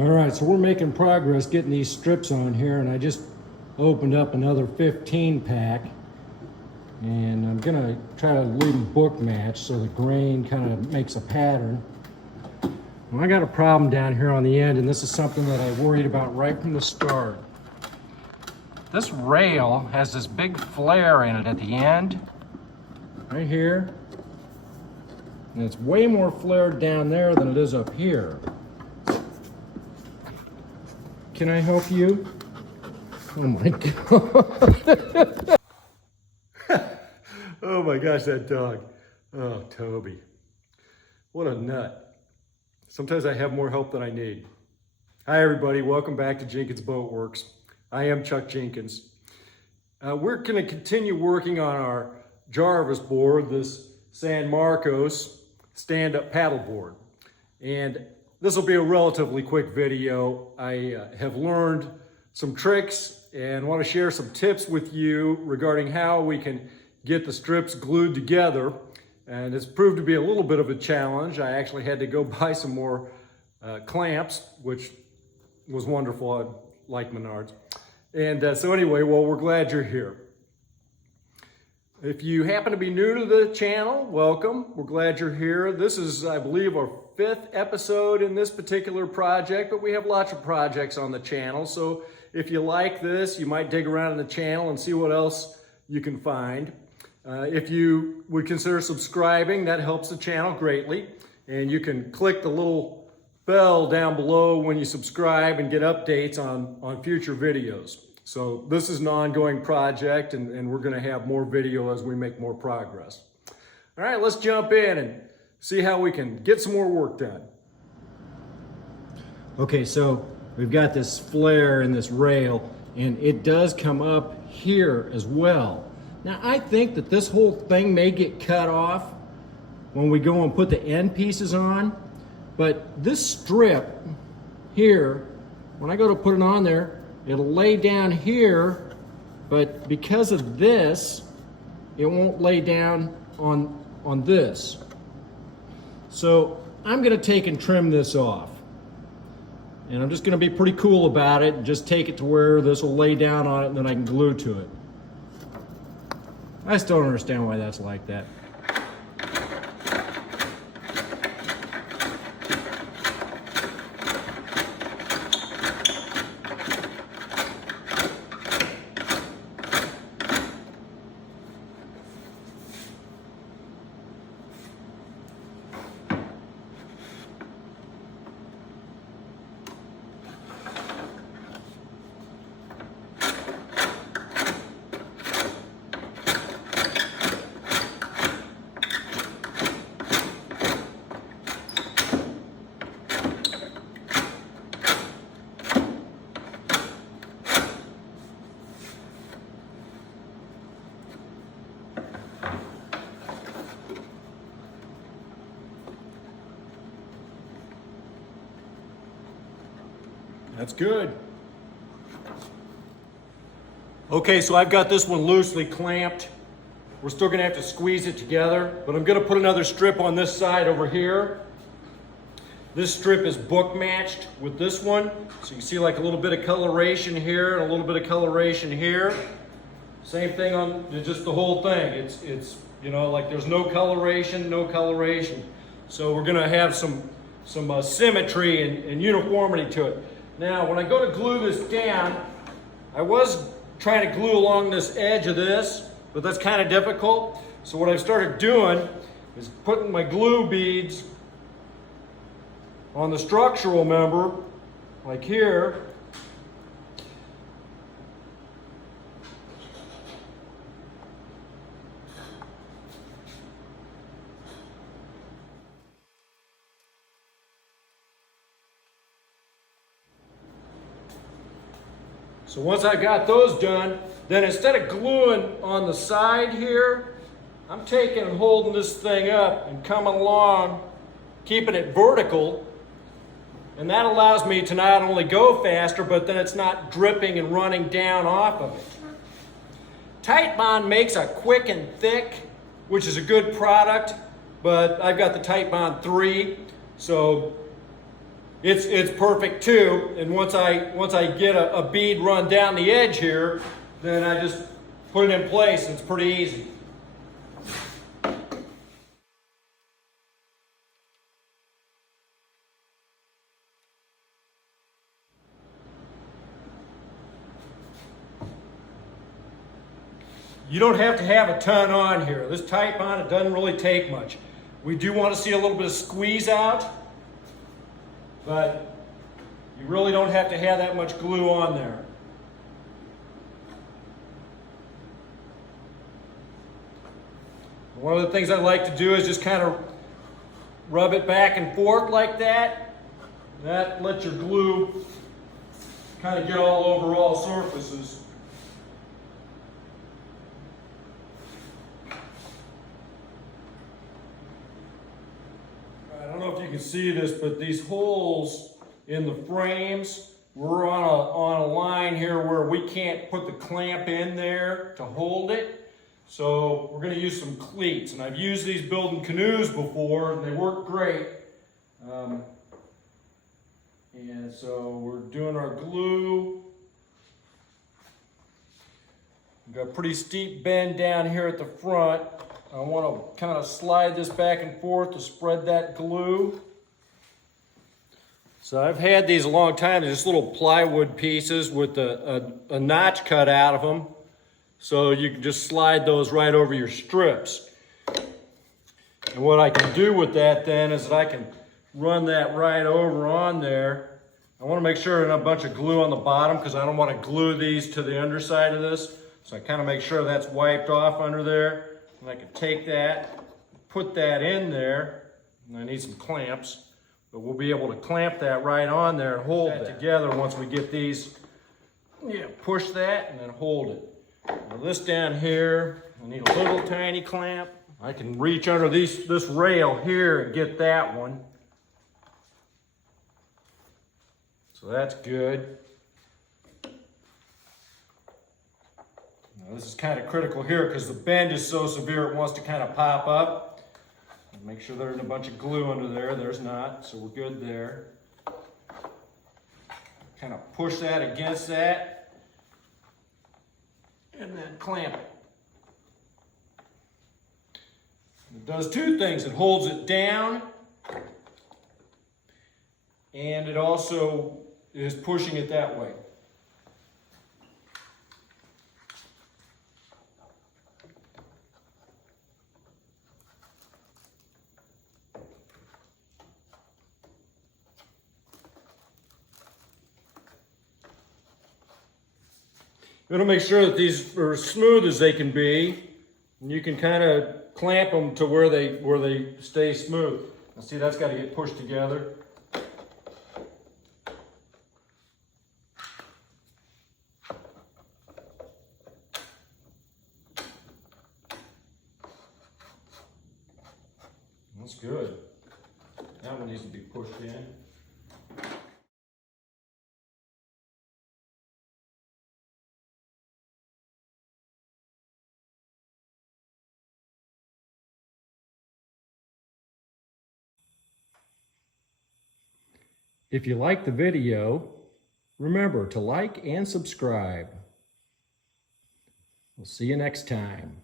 All right, so we're making progress getting these strips on here, and I just opened up another 15 pack, and I'm gonna try to leave them book matched so the grain kind of makes a pattern. Well, I got a problem down here on the end, and this is something that I worried about right from the start. This rail has this big flare in it at the end, right here, and it's way more flared down there than it is up here. Can I help you? Oh my God. Oh my gosh, that dog. Oh, Toby. What a nut. Sometimes I have more help than I need. Hi everybody, welcome back to Jenkins Boat Works. I am Chuck Jenkins. We're gonna continue working on our Jarvis board, this San Marcos stand-up paddleboard. And this will be a relatively quick video. I have learned some tricks and want to share some tips with you regarding how we can get the strips glued together. And it's proved to be a little bit of a challenge. I actually had to go buy some more clamps, which was wonderful. I like Menards. And so anyway, well, we're glad you're here. If you happen to be new to the channel, welcome. We're glad you're here. This is, I believe, our 5th episode in this particular project, but we have lots of projects on the channel. So if you like this, you might dig around in the channel and see what else you can find. If you would consider subscribing, that helps the channel greatly. And you can click the little bell down below when you subscribe and get updates on future videos. So this is an ongoing project, and we're going to have more video as we make more progress. All right, let's jump in and see how we can get some more work done. Okay, so we've got this flare in this rail, and it does come up here as well. Now, I think that this whole thing may get cut off when we go and put the end pieces on, but this strip here, when I go to put it on there, it'll lay down here, but because of this, it won't lay down on this. So I'm gonna take and trim this off. And I'm just gonna be pretty cool about it and just take it to where this will lay down on it and then I can glue to it. I still don't understand why that's like that. That's good. Okay, so I've got this one loosely clamped. We're still gonna have to squeeze it together, but I'm gonna put another strip on this side over here. This strip is book matched with this one. So you can see like a little bit of coloration here and a little bit of coloration here. Same thing on just the whole thing. It's you know, like there's no coloration, no coloration. So we're gonna have some symmetry and uniformity to it. Now, when I go to glue this down, I was trying to glue along this edge of this, but that's kind of difficult. So what I've started doing is putting my glue beads on the structural member, like here. So once I got those done, then instead of gluing on the side here, I'm taking and holding this thing up and coming along, keeping it vertical. And that allows me to not only go faster, but then it's not dripping and running down off of it. Titebond makes a quick and thick, which is a good product, but I've got the Titebond 3, so it's perfect too. And once I get a bead run down the edge here, then I just put it in place. It's pretty easy. You don't have to have a ton on here. This type on, it doesn't really take much. We do want to see a little bit of squeeze out, but you really don't have to have that much glue on there. One of the things I like to do is just kind of rub it back and forth like that. That lets your glue kind of get all over all surfaces. I don't know if you can see this, but these holes in the frames, we're on a line here where we can't put the clamp in there to hold it. So we're going to use some cleats. And I've used these building canoes before, and they work great. And so we're doing our glue. We've got a pretty steep bend down here at the front. I want to kind of slide this back and forth to spread that glue. So I've had these a long time. They're just little plywood pieces with a notch cut out of them. So you can just slide those right over your strips. And what I can do with that then is that I can run that right over on there. I want to make sure there's not a bunch of glue on the bottom because I don't want to glue these to the underside of this. So I kind of make sure that's wiped off under there. And I can take that, put that in there, and I need some clamps, but we'll be able to clamp that right on there and hold that together once we get these. Yeah, push that and then hold it. Now this down here, I need a little tiny clamp. I can reach under this rail here and get that one. So that's good. Now this is kind of critical here because the bend is so severe it wants to kind of pop up. Make sure there isn't a bunch of glue under there. There's not, so we're good there. Kind of push that against that and then clamp it. It does two things. It holds it down and it also is pushing it that way. You want to make sure that these are as smooth as they can be. And you can kind of clamp them to where they stay smooth. Now see, that's got to get pushed together. That's good. That one needs to be pushed in. If you like the video, remember to like and subscribe. We'll see you next time.